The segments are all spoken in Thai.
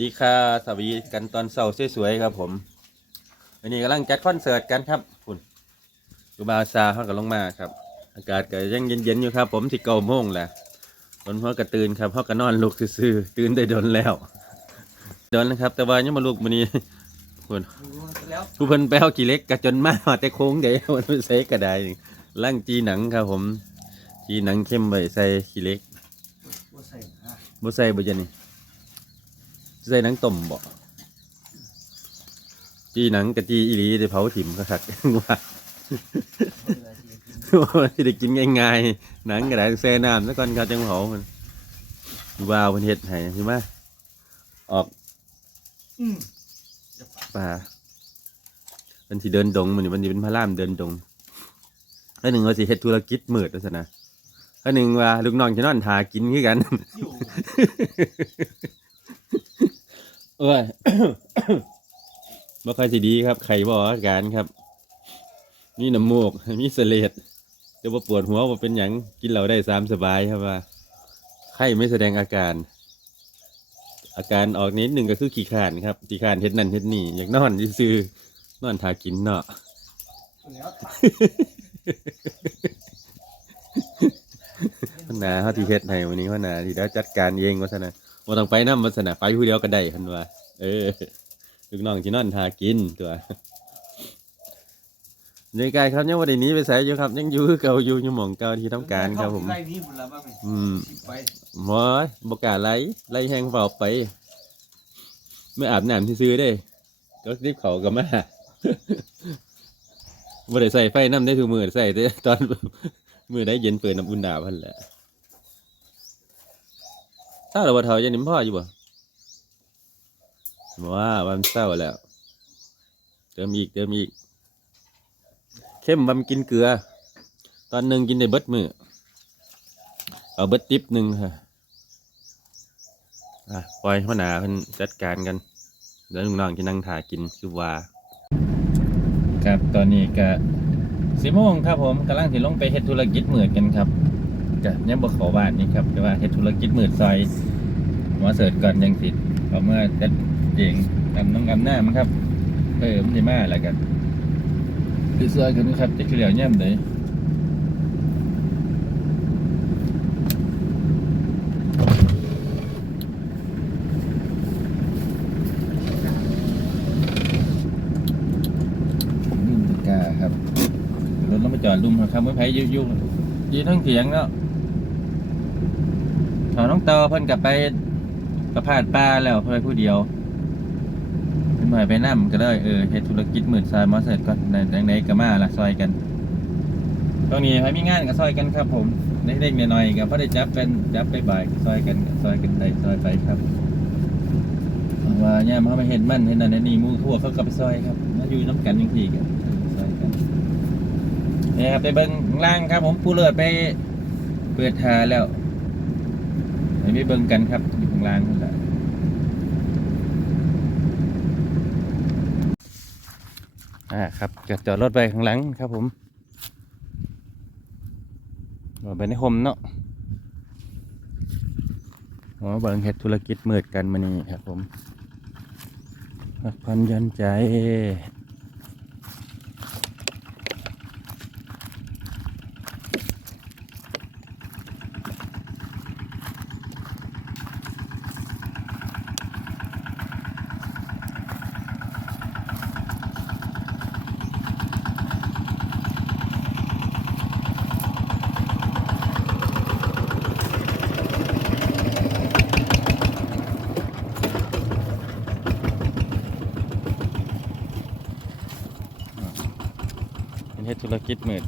ดีค่ะสวัสดีกันตอนเสาร์สวยๆครับผมวันนี้กำลังจัดคอนเสิร์ตกันครับคุณดูบาวซาเขาก็ลงมาครับ อากาศก็ยังเย็นๆอยู่ครับ ผมสิเก้าโมงแหละตอนเขาก็ตื่นครับเขาก็นอนลุกซื่อๆตื่นได้โดนแล้วโดนนะครับ แต่ว่ายังมาลุกวันนี้คุณแล้วผู้เพิ่นแป้วกี่เล็กกะจนมากแต่โค้งเดี๋ยวมันใส่กระไดล่างจีหนังครับผมจีหนังเข้มไว้ใส่ขี้เล็กบ่ใส่นะบ่ใส่บ่จะนี่ ใส่หนังต้มบ่จีหนังกะจีอีหลีได้เผาถิ่มคักๆว่าว่าสิได้กินง่ายๆหนังกระไดแซ่น้ำซะก่อนครับจังเผามันว้าวเพิ่นเฮ็ดให้ใช่ไหมออกอืมป่ามันสิเดินดงมันนี่มันสิเป็นพระรามเดินดงอันหนึ่งว่าสิเฮ็ดธุรกิจมืดว่าซั่นนะอันหนึ่งว่าลูกน้องจะนอนทากินคือกันอยู่ เอ้ยบ่ค่อยสิดีครับ ไข่บ่ออกอาการครับ นี่น้ำมูก มีเสลดแต่ว่าปวดหัวว่าเป็นหยังกินเหล้าได้สามสบายครับว่า ไข้ไม่แสดงอาการ อาการออกนิดหนึ่งก็คือขี้ขานครับขี้ขานเฮ็ดนั่นเฮ็ดนี่อยากนอนซื่อๆนอนทากินเนาะแล้วพนาเขาที่เฮ็ดให้วันนี้พนาที่แล้จัดการเองว่าซั่นนะ บ่ต้องไปนำว่าซั่นน่ะไปผู้เดียวก็ได้คันว่า เออลูกน้องสินอนทากินตัวในกายครับยังบ่ได้หนีไปไสอยู่ครับ ยังอยู่คือเก่าอยู่อยู่หม่องเก่าที่ทำการครับผมไล่นี้พุ่นละบ้างไหมอืมสิบไปหมอยบ่กล้าไล่ไล่แห้งเฝ้าไปเมื่ออาบน้ำซื่อๆเด้ก็รีบเขาก็มาบ่ได้ใส่ไฟน้ำได้ทุกมื้อใส่แต่ตอนมื้อได้เย็นเปิดน้ำอุ่นดาพันแหละ เศร้าแล้วบ่เฒ่ายังนิ่มพ่ออยู่บ่ว้าวันเศร้าแล้ว เติมอีกเติมอีก เข้มบำกินเกลือ ตอนหนึ่งกินได้เบิดมือเอาเบิดติ๊บหนึ่งค่ะอะปล่อยหัวหน้าเพิ่นจัดการกันแล้วลุงน้องที่นั่งถ่ากินคือว่าครับตอนนี้ก็สิโมงครับผมกำลังสิลงไปเฮ็ดธุรกิจเหมืดกันครับ ก็ยังบ่เข้าบ้านนี่ครับแต่ว่าเฮ็ดธุรกิจมืดซอยหมอเสิร์ชก่อนยังสิเอาเมื่อจัดเองกำน้องกำหน้ามันครับเออมันสิมาแล้วกันคือซอยกันครับจะเหลียวย่ำเลยมตะกรครับรถเรามาจอดลุมครับเมื่อไผยุ่งยุ่ยืนทั้งเถียงเนาะ ต่อเพิ่นกลับไปประพาสป่าแล้วเพิ่นไปผู้เดียวเป็นหน่อยไปนั่มก็เลยเออเฮ็ดธุรกิจหมื่นซอยมาเสร็จก่อนในจังไดก็มาละซอยกันตรงนี้ให้มีงานก็ซอยกันครับ ผมเล็กๆน้อยๆก็พอได้จับเป็นจับไปบ่ายซอยกันซอยกันได้ซอยไปครับว่าเนี่ยเขาไปเห็นมันเห็นนั่นเห็นนี่มูทั่วเขาก็ไปซอยครับมาอยู่น้ำกันยังทีกันซอยกันเนี่ยครับไปเบิ้งข้างล่างครับ ผมผู้เลือดไปเปิดทาแล้ว ไปไปเบิ้งกันครับอยู่ข้างล่างนั่นแหละอ่าครับจะจอดรถไปข้างหลังครับผมรถไปในโฮมเนาะอ๋อเบิ่งเฮ็ดธุรกิจมืดกันมานี่ครับผมพักผ่อนยันใจ เป็นเฮ็ดธุรกิจมืด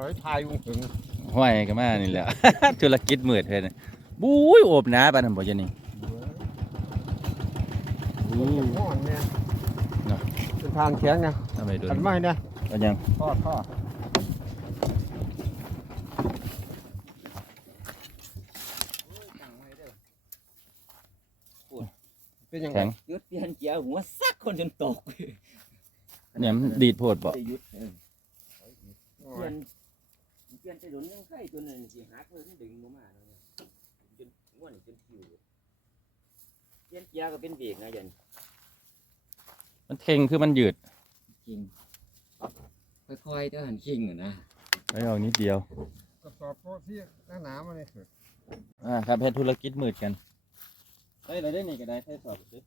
ร้อยทายอุ้งถึงห้วยกันมานี่แหละ ธุรกิจมืดเพิ่นน่ะบุ้ยโอบหนาปานนั้นบ่จะนี่อู้ห้อนเนี่ยเนาะเป็นทางแข็งนะทำไมโดนขันไม้เนี่ยก็ยังทอดทอดเป็นยังไงแข็งยุดเปลี่ยนเกียร์หัวซักคนจนตก เนี่ยมันดีดโพดบ่จะยุดเออเปลี่ยนเปลี่ยนไปโดนยังไข่ตัวหนึงสิหักเลยมันดึงลงมาแล้วเนี่ยจนง่วนจนคิวเปลี่ยนเกียร์ก็เป็นเบรกนะเดี๋ยวนี้มันเข่งคือมันยืดจริงค่อยๆเด้อหันคิงอะนะไปออกนิดเดียวกระสอบโพดที่หน้าหนามาเลยคืออ่าครับเฮ็ดธุรกิจมืดกัน ได้เราได้นี่ก็ได้ใช้สอบสิ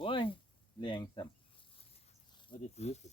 โอ้ยแรงสัมว่าจะถือสุด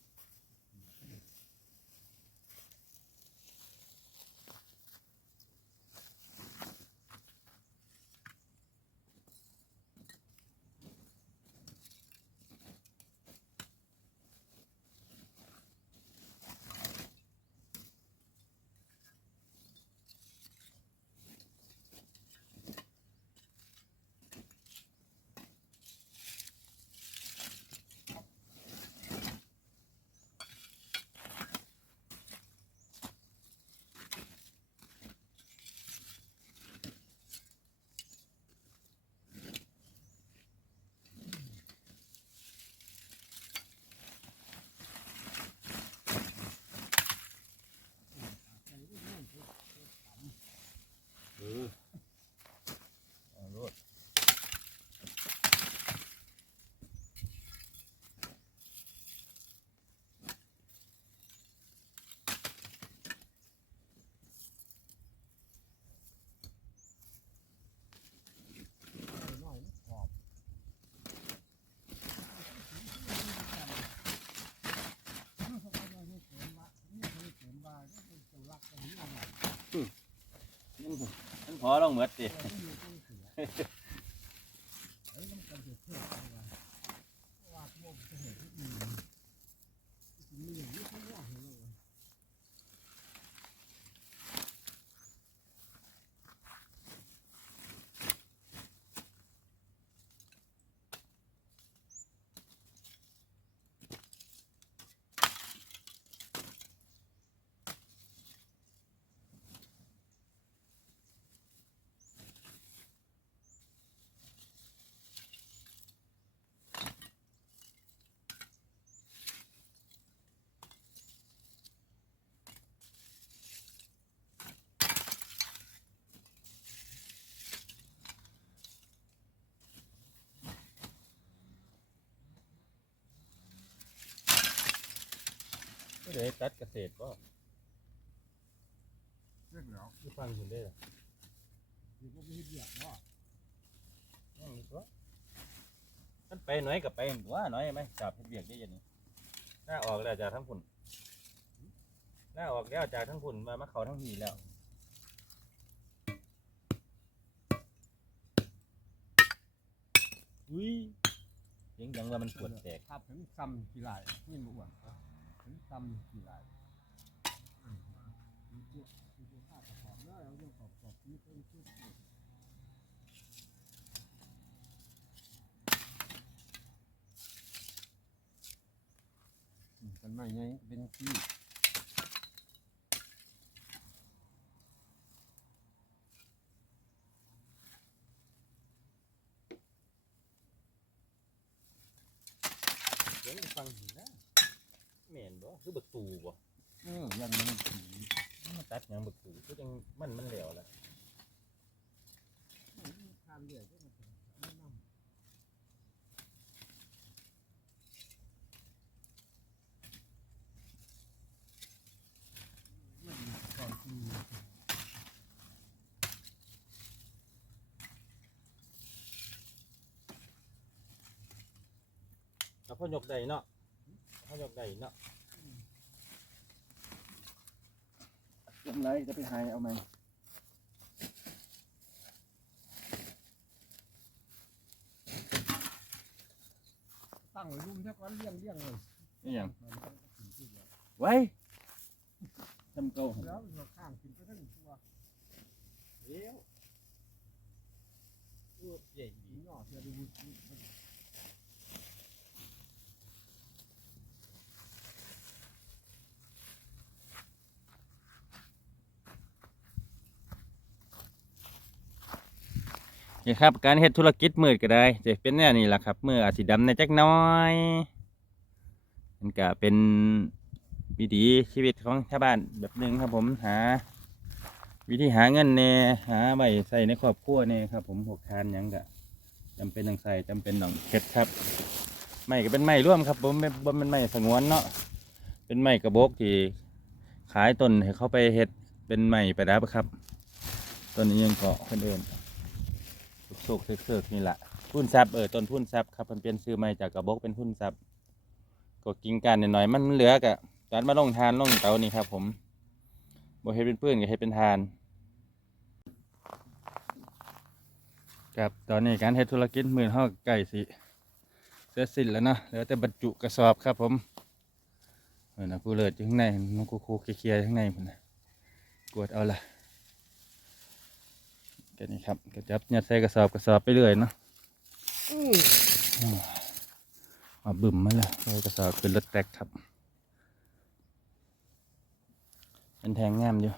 เออเอาโลด น้อยขอบรักกันนี่อะไร มันมันพ อลงเหมือดดิ ไอ้มันกันเดือดเพื่ออะไรว่าพวกจะเห็นที่อื่นมีอย่างนี้เขาว่าเห็นเลย ไม่ได้ตัดเกษตรก็เรื่องแล้วที่ฟังคุณได้หรอที่พวกนี้เดือดว่ายังมีตัวมันไปหน่อยกับไปตัวหน่อยไหมจับเฮ็ดเบียกได้ยังนี่หน้าออกแล้วจากทั้งพุ่นหน้าออกแล้วจากทั้งพุ่นมามาเขาทั้งหีแล้วอุ้ยเสียงยังว่ามันปวดแตกถ้าถึงซ้ำกี่ไรนี่มันอ้วน ถึงซ้ำกี่ไรมีพวกมีพวกข้าตะขอบแล้วเราต้องขอบขอบนี่ก็ชุดกันไม่ไงเป็นที่ เสียงฟังหีนะ แม่นบ่คือบักตูบ่เออยังมันผีมาตัดหยังบักตูคือจังมันมันแล้วล่ะทานเรื่อยก็มาถึงไม่นำไม่มีก่อนกินแล้วพ่อยกได้เนาะ พ่อยกได้เนาะทำไรจะไปหายเอาไหมตั้งไว้รุ่มแค่ก้อนเลี้ยงเลี้ยงเลยนี่หยังมันต้องกินที่เดียวไว้ทำเก่าหั่นแล้วเราข้างกินไปทั้งตัวเดี๋ยวอู้ใหญ่ดีกินหน่อเสียดูมัน นี่ครับ การเฮ็ดธุรกิจมืดก็ได้จะเป็นแนวนี้แหละครับมืออาจสิดำในจักน้อยมันก็เป็นวิถีชีวิตของชาวบ้านแบบหนึงครับผมหา วิธีหาเงินแน่หาใบใส่ในครอบครัวแน่ครับ ผมหกทานยังกะจำเป็นต้องใส่จำเป็นต้องเข็ดครับไม้ก็เป็นไม้ร่วมครับผมไม่บ่เป็นไม้สงวนเนาะเป็นไม้กระบอกที่ขายต้นให้เขาไปเฮ็ดเป็นไม้ประดับครับต้นนี้ยังเกาะคนเดิน โศกเสือกๆนี่แหละพุ่นซับเออต้นพุ่นซับครับมันเปลี่ยนชื่อใหม่จากกระบอกเป็นพุ่นซับก็กินกันหน่อยๆมันเหลือกะการมาลงทานลงเตานี่ครับ ผมบ่เฮ็ดเป็นปืนก็เฮ็ดเป็นทานครับตอนนี้การเฮ็ดธุรกิจมือเฮาใกล้สิเสร็จสิ้นแล้วนะเหลือแต่บรรจุกระสอบครับผมเออนะผู้เลิศอยู่ข้างในน้องคูคูเคลียร์ข้างในพุ่นนะกวดเอาละ แค่นี้ครับก็จับยัดใส่กระสอบกระสอบไปเรื่อยเนาะอืมมาบึมมาแล้วใส่กระสอบขึ้นรถแตกครับ เป็นแทงงามอยู่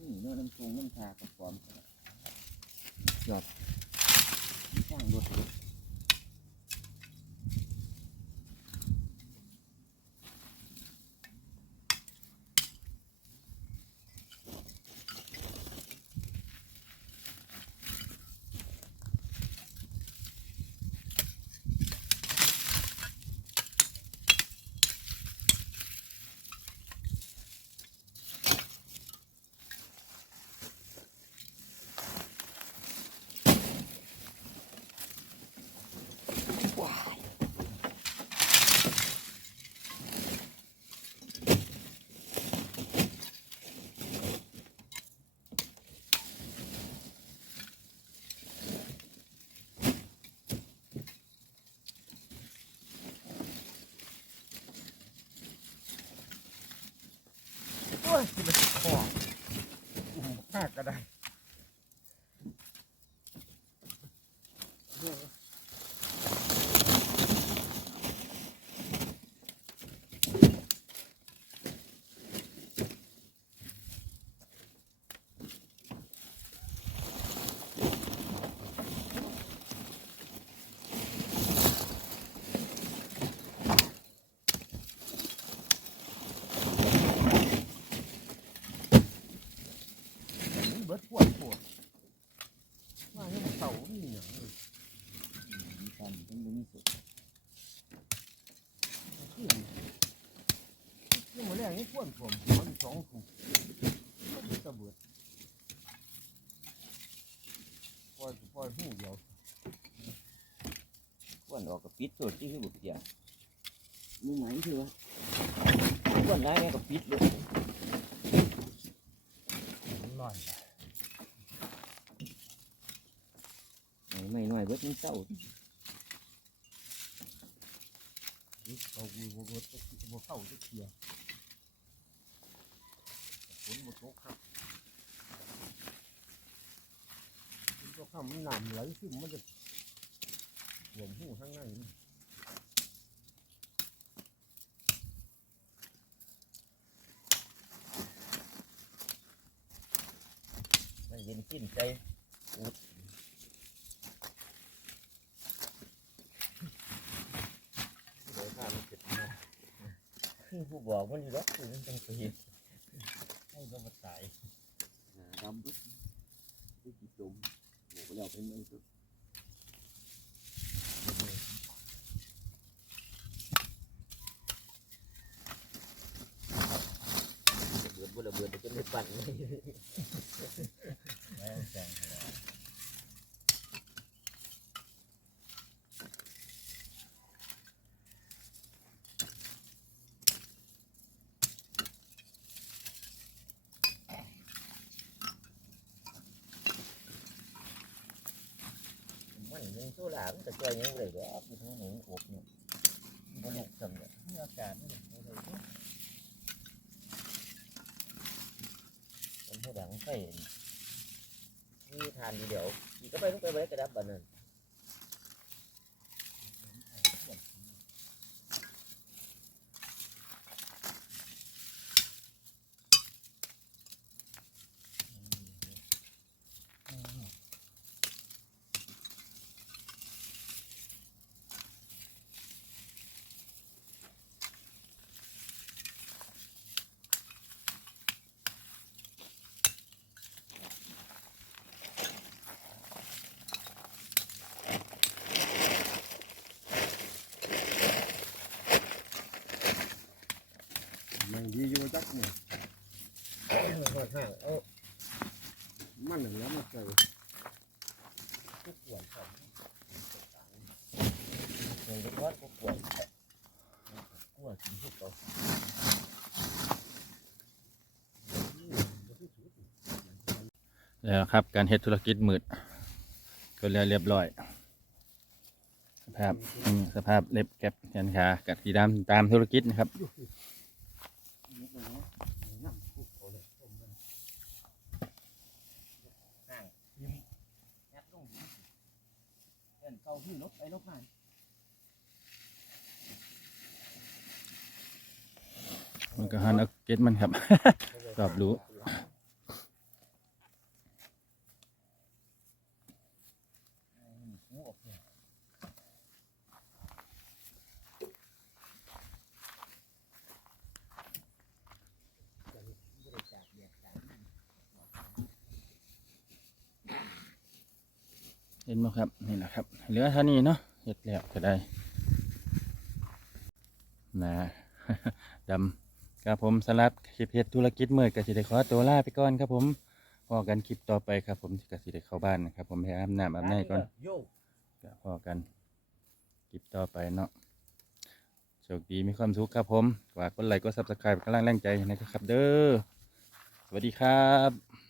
นี่เนื้อน้ำซุงน้ำชากระป๋อมยอดข้างดูด ยกินแล้วคออุ้มข้ากก็ได้ บิดปวดปวดว่าให้มันเต่ามีอย่างเลยมีความต้องมีสุดขึ้นยังมาแรกนี่ปวดผมมันสองถุงมันจะเบิดปล่อยปล่อยหูเดียวควนออกกับปิดสุดที่คือบุกเสียวมีไหนคือว่าควนได้แม่กับปิดเลยหน่อย ไม่น้อยเบิดมันเศร้าเอากูบ่บ่บ่เข้าจะเคลียร์ฝนบ่ตกครับฝนตกครับมันน้ำไหลซึมมันจะหวมหูข้างในนี่มันเย็นสิ้นใจ เดี๋ยวถ้ามันเก็บมา คือผู้บอกมันอยู่หรอกคือมันต้องไปเห็นให้ก็มาตายดำบึ๊ดที่จิจมโอ้โหเราเป็นมันสุดเบื่อบ่ระเบิดจะไม่ปั่นเลย แล้วแสง มันยังโซล่ามันก็จอยยังเลยเด้อคือทั้งหนึ่งอบเนี่ยมันหนุกสำเร็จอากาศไม่ได้ไม่ได้มันให้ดังไฟนี่ทานดีเดี๋ยวอีกก็ไปต้องไปไว้กระดับบันนั้น มันดีอยู่จักเนี่ยหอดห่างเอามันหนึ่งแล้วมันเจอทุกวันครับเงินก็ทอดก็ปวดปวดกินทุกตัวแล้วครับ การเฮ็ดธุรกิจมืดก็แล้วเรียบร้อย สภาพอืมสภาพเล็บแก็บแขนขากัดสีดำตามธุรกิจนะครับ ยัดลงเงินเก่า พี่ลบไปลบมามันก็หันเอาเก็ตมันครับชอบรู้ หูออกเนี่ย เห็นไหมครับนี่แหละครับเหลือเท่านี้เนาะเฮ็ดแล้วก็ได้นะดำครับผมสลัดคลิปเฮ็ดธุรกิจมืดก็สิได้ขอตัวลาไปก่อนครับผมพอกันคลิปต่อไปครับ ผมก็สิได้เข้าบ้านนะครับผมไปอาบน้ำอาบน้ำก่อนโยก็พอกันคลิปต่อไปเนาะโชคดีมีความสุขครับผมฝากกดไลค์กดซับสไครป์กำลังแรงใจนะครับเด้อสวัสดีครับ